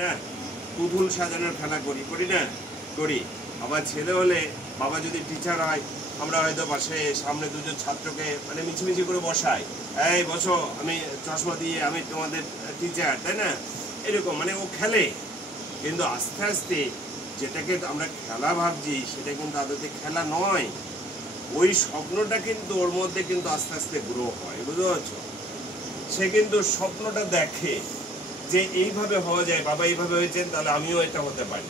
না, পুতুল সাজানোর খেলা করি না, করি। আবার ছেলে হলে বাবা যদি টিচার হয়, আমরা হয়তো পাশে সামনে দুজন ছাত্রকে মানে মিছিমিছি করে বসাই, এই বসো, আমি চশমা দিয়ে আমি তোমাদের টিচার, তাই না? এরকম মানে ও খেলে। কিন্তু আস্তে আস্তে যেটাকে আমরা খেলা ভাবছি সেটা কিন্তু আদতে খেলা নয়। ওই স্বপ্নটা কিন্তু ওর মধ্যে কিন্তু আস্তে আস্তে গ্রো হয়, বুঝতে পারছো? সে কিন্তু স্বপ্নটা দেখে যে এইভাবে হওয়া যায়, বাবা এইভাবে হয়েছেন, তাহলে আমিও এটা হতে পারি।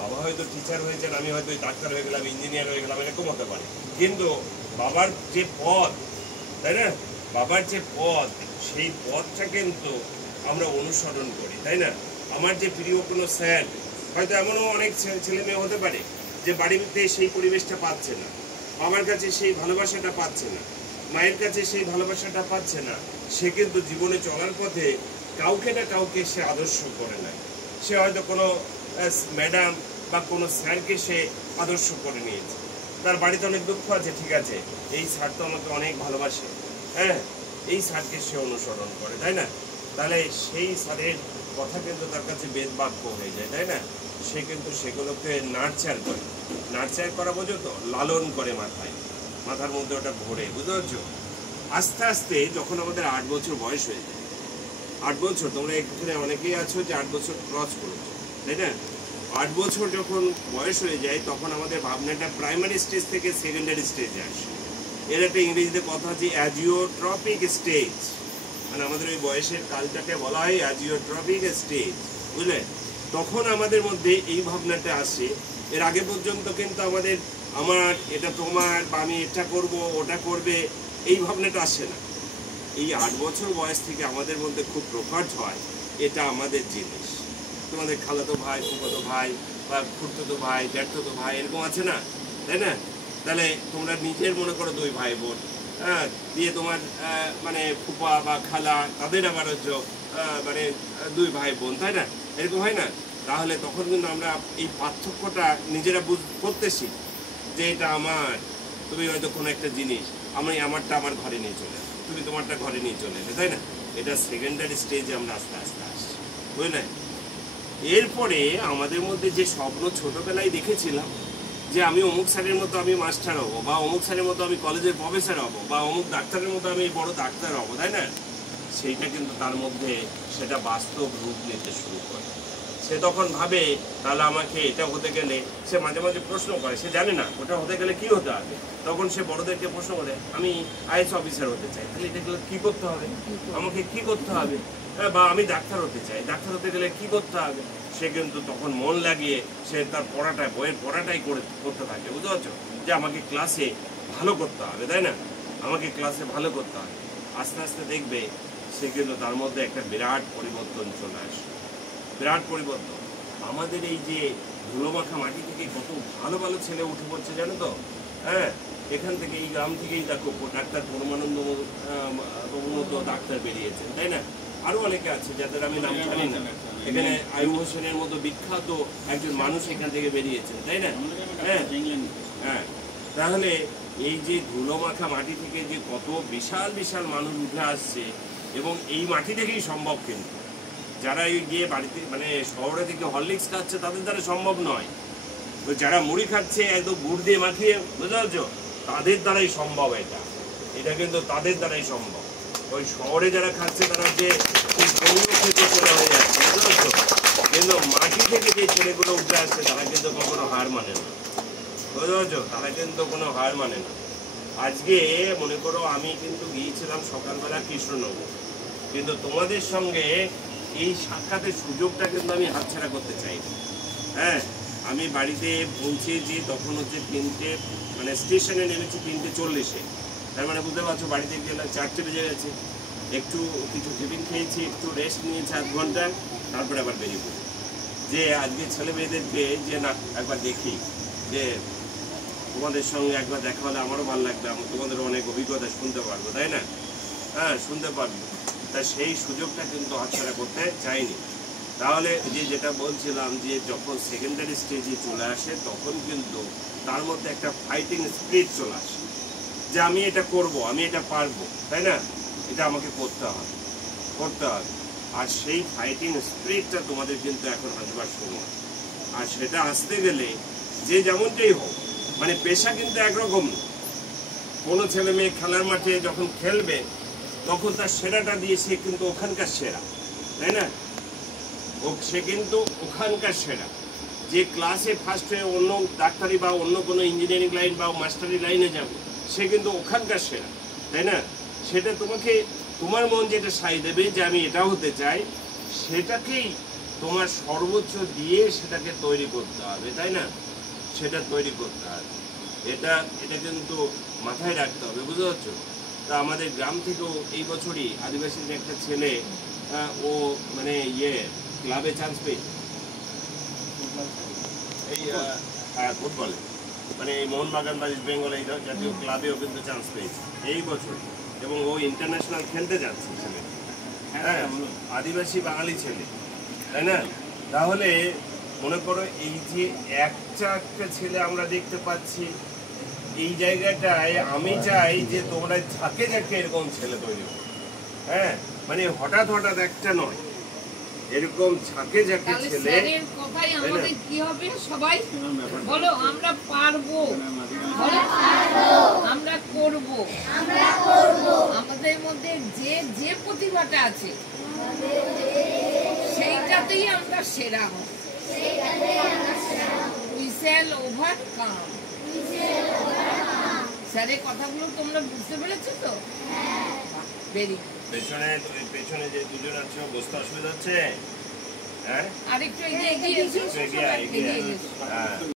বাবা হয়তো টিচার হয়েছেন, আমি হয়তো ডাক্তার হয়ে গেলাম, ইঞ্জিনিয়ার হয়ে গেলাম, এরকম হতে পারে। কিন্তু বাবার যে পথ, তাই না, বাবার যে পথ, সেই পথটা কিন্তু আমরা অনুসরণ করি, তাই না? আমার যে প্রিয় কোনো স্যার, হয়তো এমনও অনেক ছেলে মেয়ে হতে পারে যে বাড়িতে সেই পরিবেশটা পাচ্ছে না, বাবার কাছে সেই ভালোবাসাটা পাচ্ছে না, মায়ের কাছে সেই ভালোবাসাটা পাচ্ছে না। সে কিন্তু জীবনে চলার পথে কাউকে না কাউকে সে আদর্শ করে নেয়। সে হয়তো কোনো ম্যাডাম বা কোনো স্যারকে সে আদর্শ করে নিয়েছে। তার বাড়িতে অনেক দুঃখ আছে, ঠিক আছে, এই স্যার তো আমাকে অনেক ভালোবাসে, হ্যাঁ, এই স্যারকে সে অনুসরণ করে, তাই না? তাহলে সেই স্যারের কথা কিন্তু তার কাছে বেদবাক্য হয়ে যায়, তাই না? সে কিন্তু সেগুলোকে নার্চার করে। নার্চার করা বোঝো তো, লালন করে মাথার মধ্যে ওটা ঘোরে, বুঝতে পারছো? আস্তে আস্তে যখন আমাদের 8 বছর বয়স হয়ে যায়, 8 বছর, তোমরা এখানে অনেকেই আছো যে 8 বছর ক্রস করেছো, তাই না? 8 বছর যখন বয়স হয়ে যায় তখন আমাদের ভাবনাটা প্রাইমারি স্টেজ থেকে সেকেন্ডারি স্টেজে আসে। এর একটা ইংরেজিতে কথা আছে, অ্যাজিওট্রপিক স্টেজ। মানে আমাদের ওই বয়সের কালটাকে বলা হয় অ্যাজিওট্রপিক স্টেজ, বুঝলে? তখন আমাদের মধ্যে এই ভাবনাটা আসে। এর আগে পর্যন্ত কিন্তু আমার এটা তোমার, বা আমি এটা করব, ওটা করবে, এই ভাবনাটা আসে না। এই 8 বছর বয়স থেকে আমাদের মধ্যে খুব প্রকট হয়, এটা আমাদের জিনিস। তোমাদের খালাতো ভাই, ফুফাতো ভাই, বা খুড়তো ভাই, জ্যাঠতো ভাই, এরকম আছে না, তাই না? তাহলে তোমরা নিজের মনে করো 2 ভাই বোন, হ্যাঁ, দিয়ে তোমার মানে ফুপা বা খালা, তাদের আবার হচ্ছে মানে 2 ভাই বোন, তাই না? এরকম হয় না? তাহলে তখন কিন্তু আমরা এই পার্থক্যটা নিজেরা করতে শিখি যে এটা আমার। তুমি হয়তো কোনো একটা জিনিস, আমারটা আমার ঘরে নিয়ে চলে, তুমি তোমারটা ঘরে নিয়ে চলে এলে, তাই না? এটা সেকেন্ডারি স্টেজে আমরা আস্তে আস্তে আসছি, বুঝলে? এরপরে আমাদের মধ্যে যে স্বপ্ন ছোটবেলায় দেখেছিলাম যে আমি অমুক স্যারের মতো আমি মাস্টার হবো, বা অমুক স্যারের মতো আমি কলেজের প্রফেসর হবো, বা অমুক ডাক্তারের মতো আমি বড় ডাক্তার হবো, তাই না? সেইটা কিন্তু তার মধ্যে সেটা বাস্তব রূপ নিতে শুরু করে। সে তখন ভাবে তাহলে আমাকে এটা হতে গেলে, সে মাঝে মাঝে প্রশ্ন করে, সে জানে না ওটা হতে গেলে কি হতে হবে। তখন সে বড়দেরকে প্রশ্ন করে, আমি আইএস অফিসার হতে চাই, তাহলে এটা গেলে কি করতে হবে, আমাকে কি করতে হবে? বা আমি ডাক্তার হতে চাই, ডাক্তার হতে গেলে কি করতে হবে? সে কিন্তু তখন মন লাগিয়ে সে তার পড়াটাই, বইয়ের পড়াটাই করতে থাকে, বুঝতে পারছো? যে আমাকে ক্লাসে ভালো করতে হবে, তাই না? আমাকে ক্লাসে ভালো করতে হবে। আস্তে আস্তে দেখবে সে কিন্তু তার মধ্যে একটা বিরাট পরিবর্তন চলে আসে, বিরাট পরিবর্তন। আমাদের এই যে ধুলোমাখা মাটি থেকে কত ভালো ভালো ছেলে উঠে পড়ছে, জানো তো? হ্যাঁ, এখান থেকে, এই গ্রাম থেকেই দেখো ডাক্তার পরমানন্দ মতো ডাক্তার বেরিয়েছেন, তাই না? আরো অনেকে আছে যাদের আমি নাম জানি না। এখানে আয়ু হোসেনের মতো বিখ্যাত একজন মানুষ এখান থেকে বেরিয়েছেন, তাই না? হ্যাঁ, হ্যাঁ। তাহলে এই যে ধুলোমাখা মাটি থেকে যে কত বিশাল বিশাল মানুষ উঠে আসছে, এবং এই মাটি থেকেই সম্ভব। কিন্তু যারা গিয়ে বাড়িতে মানে শহরে থেকে হরলিক্স খাচ্ছে তাদের দ্বারা সম্ভব নয়। তো যারা মুড়ি খাচ্ছে একদম গুড় দিয়ে মাখিয়ে, বুঝতে পারছো, তাদের দ্বারাই সম্ভব। এটা কিন্তু তাদের দ্বারাই সম্ভব। ওই শহরে যারা খাচ্ছে তারা যে চলে হয়ে যাচ্ছে, বুঝতে পারছো? কিন্তু মাটি থেকে যে ছেলেগুলো উঠে আসছে তারা কিন্তু কখনো হার মানে না, বুঝতে পারছো? তারা কিন্তু কোনো হার মানে না। আজকে মনে করো আমি কিন্তু গিয়েছিলাম সকালবেলা কৃষ্ণনগর, কিন্তু তোমাদের সঙ্গে এই সাক্ষাতের সুযোগটা কিন্তু আমি হাতছাড়া করতে চাই। হ্যাঁ, আমি বাড়িতে পৌঁছেছি তখন হচ্ছে 3টে, মানে স্টেশনে নেমেছি 3:40-এ। তার মানে বুঝতে পারছো বাড়িতে গেলে 4টে বেজে গেছে। একটু কিছু টিফিন খেয়েছি, একটু রেস্ট নিয়েছি 1 ঘন্টা, তারপরে আবার বেরিয়ে পড়ি যে আজকে ছেলে মেয়েদেরকে যে না একবার দেখি, যে তোমাদের সঙ্গে একবার দেখা হলে আমারও ভালো লাগবে, তোমাদেরও অনেক অভিজ্ঞতা শুনতে পারবো, তাই না? হ্যাঁ, শুনতে পারবো। তা সেই সুযোগটা কিন্তু হাতছাড়া করতে চাইনি। তাহলে যেটা বলছিলাম যে যখন সেকেন্ডারি স্টেজে চলে আসে তখন কিন্তু তার মধ্যে একটা ফাইটিং স্পিরিট চলে আসে, যে আমি এটা করব, আমি এটা পারবো, তাই না? এটা আমাকে করতে হবে। আর সেই ফাইটিং স্পিরিটটা তোমাদের কিন্তু এখন আসবার সময়। আর সেটা আসতে গেলে যে যেমনটাই হোক, মানে পেশা কিন্তু একরকম না। কোনো ছেলে মেয়ে খেলার মাঠে যখন খেলবে তখন তার সেরাটা দিয়ে সে কিন্তু ওখানকার সেরা, তাই না? সে কিন্তু ওখানকার সেরা। যে ক্লাসে ফার্স্ট হয়ে অন্য ডাক্তারি বা অন্য কোনো ইঞ্জিনিয়ারিং লাইন বা মাস্টারি লাইনে যাবে, সে কিন্তু ওখানকার সেরা, তাই না? সেটা তোমাকে, তোমার মন যেটা সাই দেবে যে আমি এটা হতে চাই, সেটাকেই তোমার সর্বোচ্চ দিয়ে সেটাকে তৈরি করতে হবে, তাই না? সেটা তৈরি করতে হবে, এটা কিন্তু মাথায় রাখতে হবে, বুঝতে পারছো? তা আমাদের গ্রাম থেকেও এই বছরই আদিবাসীর একটা ছেলে ও মানে ক্লাবে চান্স পেয়েছে এই ফুটবলে, মানে এই মোহনবাগান বা ইস্ট বেঙ্গল এই জাতীয় ক্লাবেও কিন্তু চান্স পেয়েছে এই বছর, এবং ও ইন্টারন্যাশনাল খেলতে যাচ্ছে ছেলে। হ্যাঁ, আদিবাসী বাঙালি ছেলে, তাই না? তাহলে মনে করো এই যে একটা ছেলে আমরা দেখতে পাচ্ছি, এই জায়গাটায় আমি চাই যে তোমরা ঝাঁকে ঝাঁকে এরকম ছেলে তৈরি করো। হ্যাঁ, মানে হঠাৎ হঠাৎ একটা নয়, এরকম ঝাঁকে ঝাঁকে ছেলে। কথাই আমাদের কি হবে? সবাই বলো আমরা পারবো, আমরা করব, আমাদের মধ্যে যে যে প্রতিভাটা আছে সেইটাতেই আমরা সেরা হব। We shall overcome. স্যারের কথাগুলো তোমরা বুঝতে পেরেছো তো? ভেরি পেছনে যে দুজন আছে বসতে অসুবিধা হচ্ছে? হ্যাঁ, আরেকটু এগিয়ে এসো। এগিয়ে